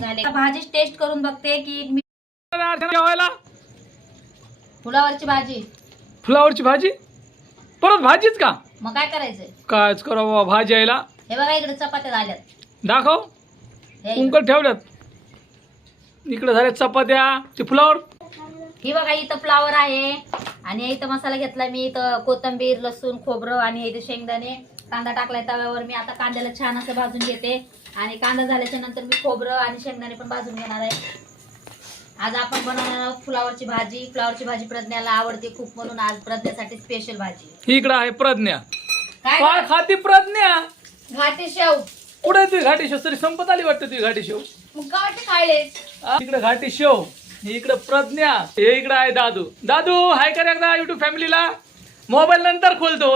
झाले. भाजी टेस्ट करून बघते की मी जेवायला. फुलावरची भाजी. फ्लावरची भाजी? परत भाजीच का? मग काय करायचंय? कायच करा बाबा भाजी यायला. हे बघा इकडे चपात्या झाल्यात. दाखव. हे कुंकल ठेवल्यात. इकडे झाल्या चपात्या. ते फ्लावर. ही बघा इथं फ्लावर आहे. आणि इथं मसाला घेतला मी. इथं कोथंबीर लसूण खोबरं आणि इथं शेंगदाणे. कांदा टाकलाय तव्यावर. मी आता कांद्याला छान असं भाजून घेते. आणि कांदा झाल्याच्यानंतर मी खोबरं आणि शेंगदाणे पण भाजून घेणार आहे. आज आपण बनवणार आहोत फुलावरची भाजी. फ्लावरची भाजी प्रज्ञाला आवडते खूप म्हणून आज प्रज्ञासाठी स्पेशल भाजी. ही इकडं आहे प्रज्ञा. काय काय खाती प्रज्ञा. घाटी शेव. कुठे तुझी घाटी शेव? तरी संपत आली वाटतं तुझी घाटी शेव. मग गावठी खायले? हा, इकडे घाटी शेव. ही इकडे प्रज्ञा. हे इकडे आहे दादू. दादू हाय कर एकदा युट्यूब फॅमिलीला मोबाईल नंतर खोलतो.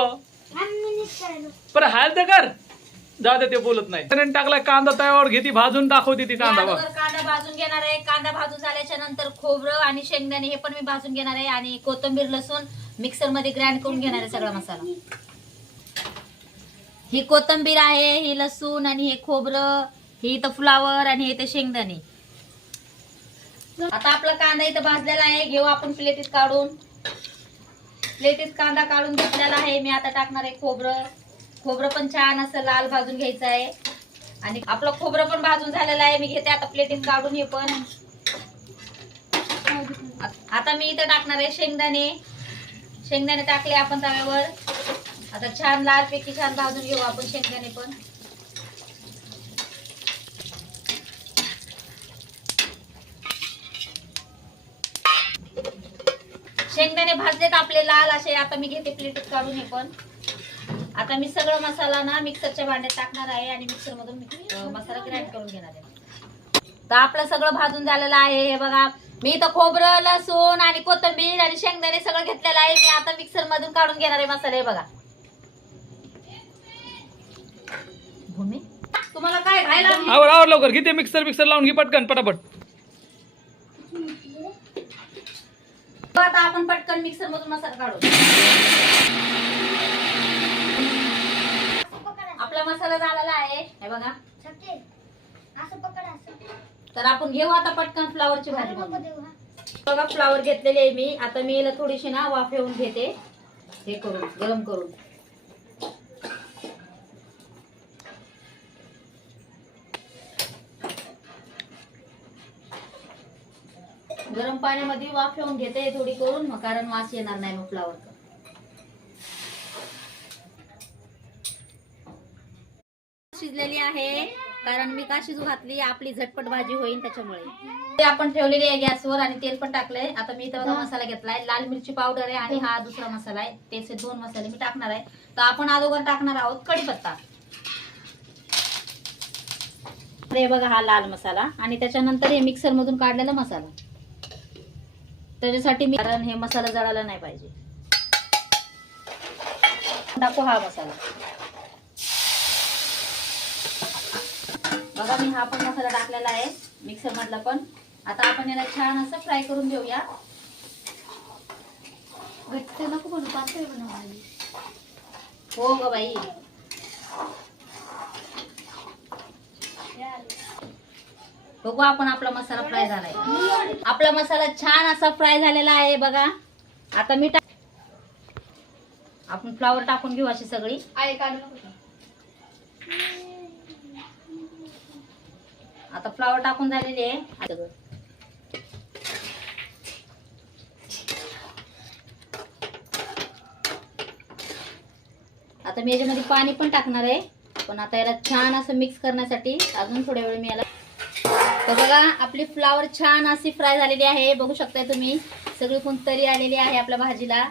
बरं हाय तर कर. जाऊ ते बोलत नाही. त्याने टाकलाय कांदा तयावर घेती भाजून दाखवते ती कांदा बघ. कांदा भाजून घेणार आहे कांदा भाजून झाल्याच्यानंतर खोबरं आणि शेंगदाणे हे पण मी भाजून घेणार आहे आणि कोथिंबीर लसूण मिक्सरमध्ये ग्राइंड करून घेणार आहे सगळा मसाला. ही कोथिंबीर आहे ही लसूण आणि हे खोबरं ही इथं फ्लावर आणि हे इथं शेंगदाणे. आता आपला कांदा इथं भाजलेला आहे घेऊ आपण प्लेटीत काढून. प्लेटीत कांदा काढून घेतलेला आहे मी आता टाकणार आहे खोबरं. खोबरं पण छान असं लाल भाजून घ्यायचं आहे. आणि आपलं खोबरं पण भाजून झालेलं आहे. मी घेते आता प्लेटीत काढून हे पण. आता मी इथं टाकणार आहे शेंगदाणे. शेंगदाणे टाकले आपण तव्यावर. आता छान लाल पैकी छान भाजून घेऊ आपण शेंगदाणे पण. शेंगदाणे भाजलेत आपले लाल असे. आता मी घेते प्लेटीत काढून हे पण. आता मी सगळं मसाला ना मिक्सरच्या भांड्यात टाकणार आहे आणि मिक्सर मधून मसाला ग्राइंड करून घेणार आहे. तर आपलं सगळं भाजून झालेलं आहे. हे बघा मी इथं खोबरं लसूण आणि कोथिंबीर आणि शेंगदाणे सगळं घेतलेलं आहे. मी आता मिक्सर मधून काढून घेणार आहे मसाले हे बघा. भूमी? तुम्हाला काय खायला लवकर. घेते मिक्सर मिक्सर लावून घे पटकन पटापट. आता आपण पटकन मिक्सर मधून मसाला काढू आपला मसाला झालेला आहे. हे बघा. तर आपण घेऊ आता पटकन फ्लावरची भाजी बनवून. बघा फ्लावर घेतलेली आहे मी. आता मी याला थोडीशी ना वाफेवून घेते. हे करून गरम करून. गरम पाण्यामध्ये वाफेवून घेते थोडी करून. मग कारण वास येणार नाही मग फ्लावरचा शिजलेली आहे. कारण मी का शिजू घातली? आपली झटपट भाजी होईल त्याच्यामुळे. ते आपण ठेवलेली आहे गॅसवर आणि तेल पण टाकलंय. आता मी इथं बघा मसाला घेतलाय. लाल मिरची पावडर आहे आणि हा. दुसरा मसाला आहे. त्याचे दोन मसाले मी टाकणार आहे. तर आपण अगोदर टाकणार आहोत कढीपत्ता. हे बघा हा लाल मसाला. आणि त्याच्यानंतर हे मिक्सर मधून काढलेला मसाला. त्याच्यासाठी मी कारण हे मसाला जळाला नाही पाहिजे. टाकू हा मसाला. बघा मी हा पण मसाला टाकलेला आहे. मिक्सर मधला पण. आता आपण याला छान असं फ्राय करून घेऊया. घट्ट नको बनवू पातळ बनवायला हो ग बाई. बघू आपण आपला मसाला फ्राय झालाय. आपला मसाला छान असा फ्राय झालेला आहे बघा. आता मी टाक आपण फ्लावर टाकून घेऊ अशी सगळी. आता फ्लावर टाकून झालेली आहे. आता मी याच्यामध्ये पाणी पण टाकणार आहे. पण आता याला छान असं मिक्स करण्यासाठी अजून थोड्या वेळ मी याला तर बघा आपली फ्लावर छान अशी फ्राय झालेली आहे. बघू शकताय तुम्ही. सगळी पण तरी आलेली आहे आपल्या भाजीला.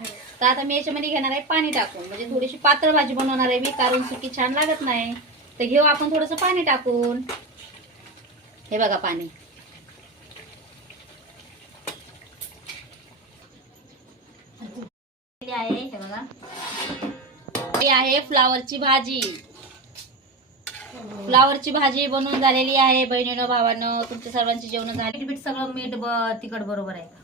तर आता मी याच्यामध्ये घेणार आहे पाणी टाकून. म्हणजे थोडीशी पातळ भाजी बनवणार आहे मी कारण सुकी छान लागत नाही. तर घेऊ आपण थोडंसं पाणी टाकून. हे बघा पाणी. आहे हे बघा. आहे फ्लावरची भाजी. फ्लावरची भाजी बनवून झालेली आहे बहिणीनं भावानं तुमच्या सर्वांची जेवण झाली. बीट सगळं मीठ तिखट बरोबर आहे का?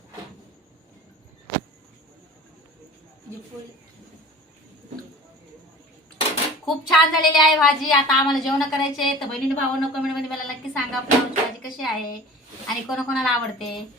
खूप छान झालेली आहे भाजी. आता आम्हाला जेवण करायचे तर बहिणीने भावानं कमेंटमध्ये मला नक्की सांगा फ्लावरची भाजी कशी आहे आणि कोणाकोणाला आवडते.